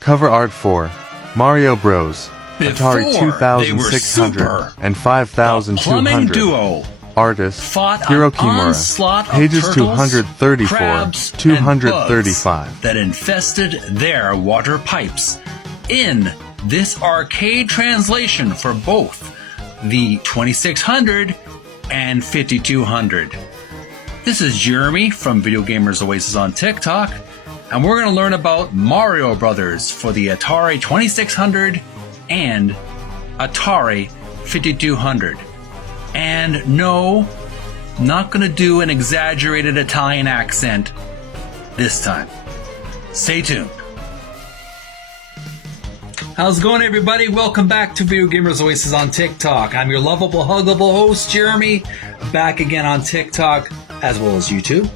Cover art for Mario Bros. Atari Before 2600 they were and the plumbing 5200. duo Artist fought Hiro an Kimura. onslaught of Pages turtles, 234, crabs, 235. and bugs that infested their water pipes in this arcade translation for both the 2600 and 5200. This is Jeremy from Video Gamers Oasis on TikTok, and we're going to learn about Mario Brothers for the Atari 2600 and Atari 5200. And no, not going to do an exaggerated Italian accent this time. Stay tuned. How's it going, everybody? Welcome back to Video Gamers Oasis on TikTok. I'm your lovable, huggable host, Jeremy, back again on TikTok as well as YouTube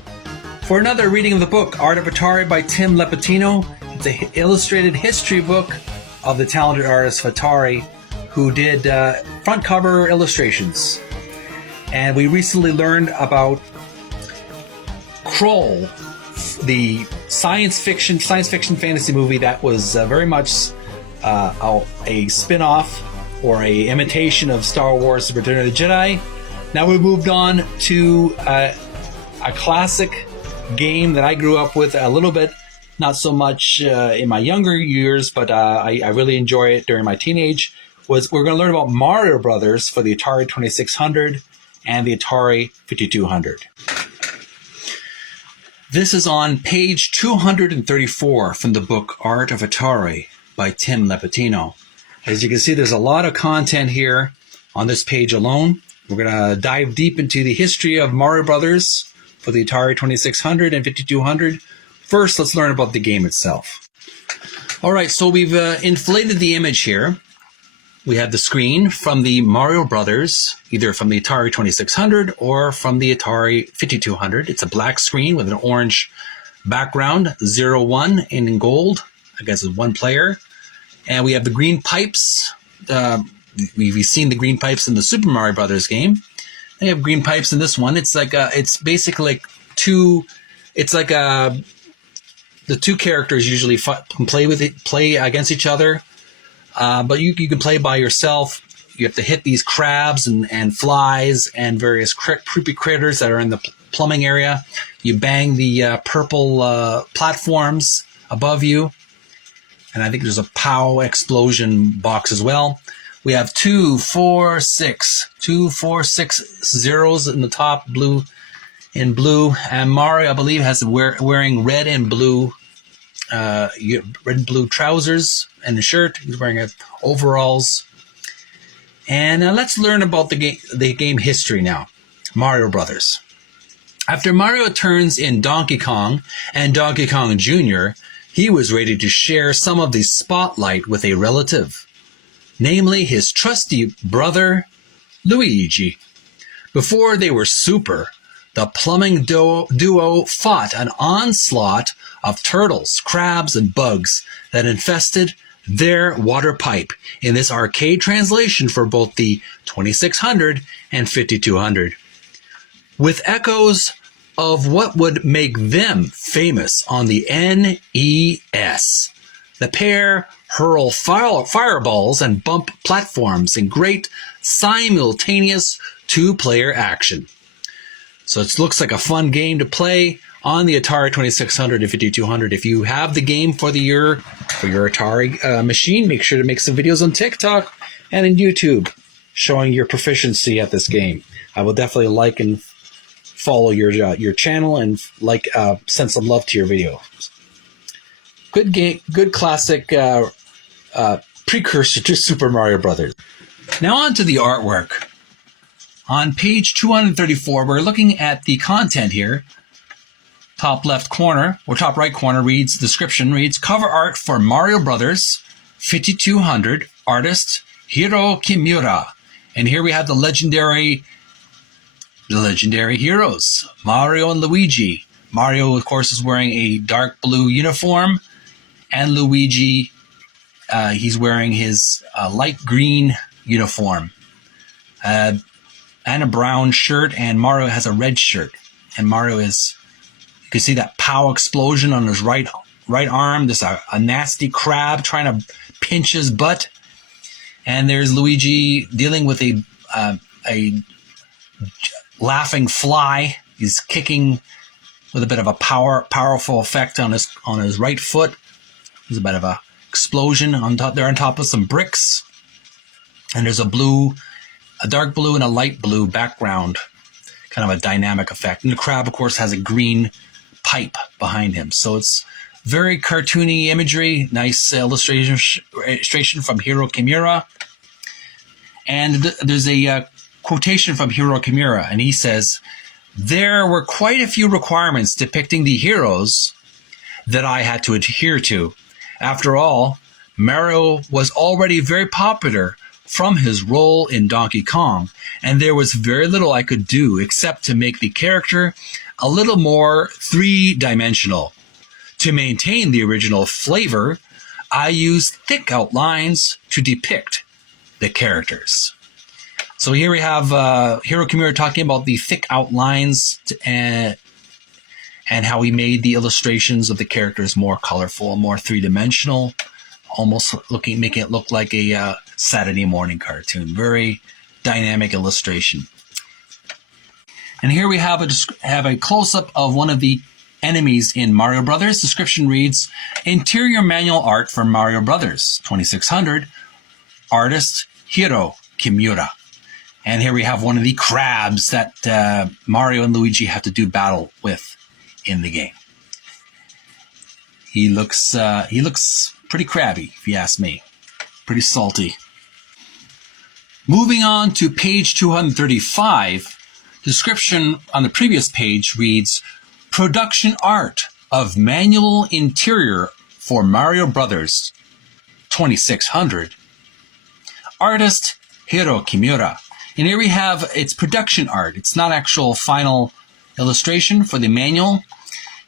for another reading of the book Art of Atari by Tim Lapetino. It's an illustrated history book of the talented artist Atari, who did front cover illustrations. And we recently learned about Kroll, the science fiction fantasy movie that was very much a spin-off or a imitation of Star Wars: The Return of the Jedi. Now we've moved on to a classic game that I grew up with a little bit, not so much in my younger years, but I really enjoy it during my teenage. We're going to learn about Mario Brothers for the Atari 2600 and the Atari 5200. This is on page 234 from the book Art of Atari by Tim Lapetino. As you can see, there's a lot of content here on this page alone. We're going to dive deep into the history of Mario Brothers for the Atari 2600 and 5200. First, let's learn about the game itself. All right, so we've inflated the image here. We have the screen from the Mario Brothers, either from the Atari 2600 or from the Atari 5200. It's a black screen with an orange background, 01 in gold. I guess it's one player. And we have the green pipes. We've seen the green pipes in the Super Mario Brothers game. They have green pipes in this one. It's like it's basically like two. It's like the two characters usually play against each other. But you can play by yourself. You have to hit these crabs and flies and various creepy critters that are in the plumbing area. You bang the purple platforms above you. And I think there's a POW explosion box as well. We have 2, 4, 6 zeros in the top, blue. And Mario, I believe, has wearing red and blue trousers and a shirt. He's wearing overalls. And let's learn about the game history now. Mario Brothers. After Mario turns in Donkey Kong and Donkey Kong Jr., he was ready to share some of the spotlight with a relative, namely his trusty brother, Luigi. Before they were super, the plumbing duo fought an onslaught of turtles, crabs, and bugs that infested their water pipe in this arcade translation for both the 2600 and 5200. With echoes of what would make them famous on the NES. The pair hurl fireballs and bump platforms in great simultaneous two-player action. So it looks like a fun game to play on the Atari 2600 and 5200. If you have the game for your Atari machine, make sure to make some videos on TikTok and in YouTube showing your proficiency at this game. I will definitely like and follow your channel and send some love to your video. Good game, good classic precursor to Super Mario Brothers. Now on to the artwork. On page 234, we're looking at the content here. Top left corner, or top right corner, description reads, cover art for Mario Brothers 5200, artist Hiro Kimura. And here we have the legendary heroes, Mario and Luigi. Mario, of course, is wearing a dark blue uniform, and Luigi, he's wearing his light green uniform. And a brown shirt, and Mario has a red shirt. And Mario you can see that POW explosion on his right right arm. There's a nasty crab trying to pinch his butt. And there's Luigi dealing with a laughing fly. He's kicking with a bit of a powerful effect on his right foot. There's a bit of a explosion on top of some bricks. And there's a dark blue and a light blue background, kind of a dynamic effect. And the crab, of course, has a green pipe behind him. So it's very cartoony imagery, nice illustration from Hiro Kimura. And there's a quotation from Hiro Kimura, and he says, "There were quite a few requirements depicting the heroes that I had to adhere to. After all, Mario was already very popular from his role in Donkey Kong, and there was very little I could do except to make the character a little more three-dimensional. To maintain the original flavor, I used thick outlines to depict the characters." So here we have Hiro Kimura talking about the thick outlines and how he made the illustrations of the characters more colorful, more three-dimensional, almost making it look like a Saturday morning cartoon. Very dynamic illustration. And here we have a close-up of one of the enemies in Mario Brothers. Description reads, "Interior manual art for Mario Brothers 2600, artist Hiro Kimura." And here we have one of the crabs that Mario and Luigi have to do battle with in the game. He looks pretty crabby, if you ask me. Pretty salty. Moving on to page 235, description on the previous page reads, "Production art of manual interior for Mario Brothers 2600, artist Hiro Kimura." And here we have its production art. It's not actual final illustration for the manual.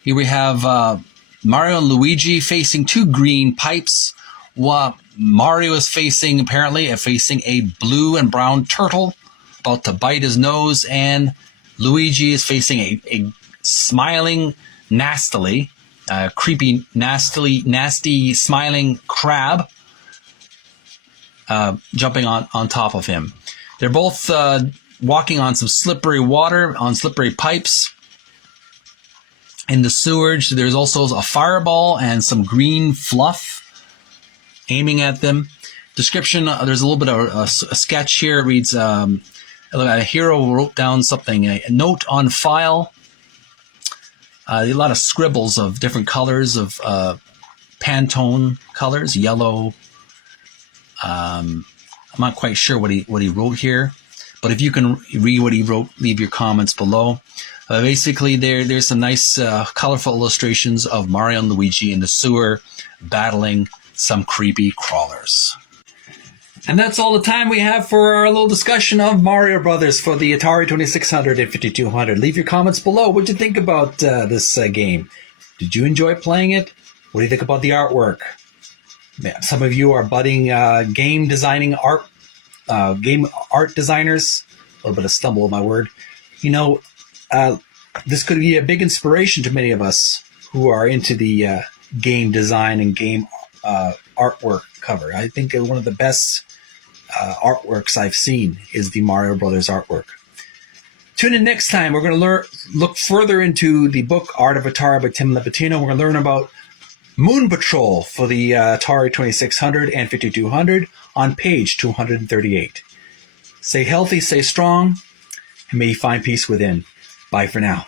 Here we have Mario and Luigi facing two green pipes, while Mario is facing a blue and brown turtle about to bite his nose, and Luigi is facing a smiling nastily, creepy, nasty smiling crab jumping on top of him. They're both walking on some slippery water, on slippery pipes. In the sewage, there's also a fireball and some green fluff aiming at them. Description, there's a little bit of a sketch here. It reads, a hero wrote down something, a note on file. A lot of scribbles of different colors of Pantone colors, yellow. I'm not quite sure what he wrote here, but if you can read what he wrote, leave your comments below. Basically, there's some nice colorful illustrations of Mario and Luigi in the sewer battling some creepy crawlers. And that's all the time we have for our little discussion of Mario Brothers for the Atari 2600 and 5200. Leave your comments below. What did you think about this game? Did you enjoy playing it? What do you think about the artwork? Some of you are budding game art designers. A little bit of stumble with my word. This could be a big inspiration to many of us who are into the game design and game artwork cover. I think one of the best artworks I've seen is the Mario Brothers artwork. Tune in next time. We're going to look further into the book Art of Atari by Tim Lapetino. We're going to learn about Moon Patrol for the Atari 2600 and 5200 on page 238. Stay healthy, stay strong, and may you find peace within. Bye for now.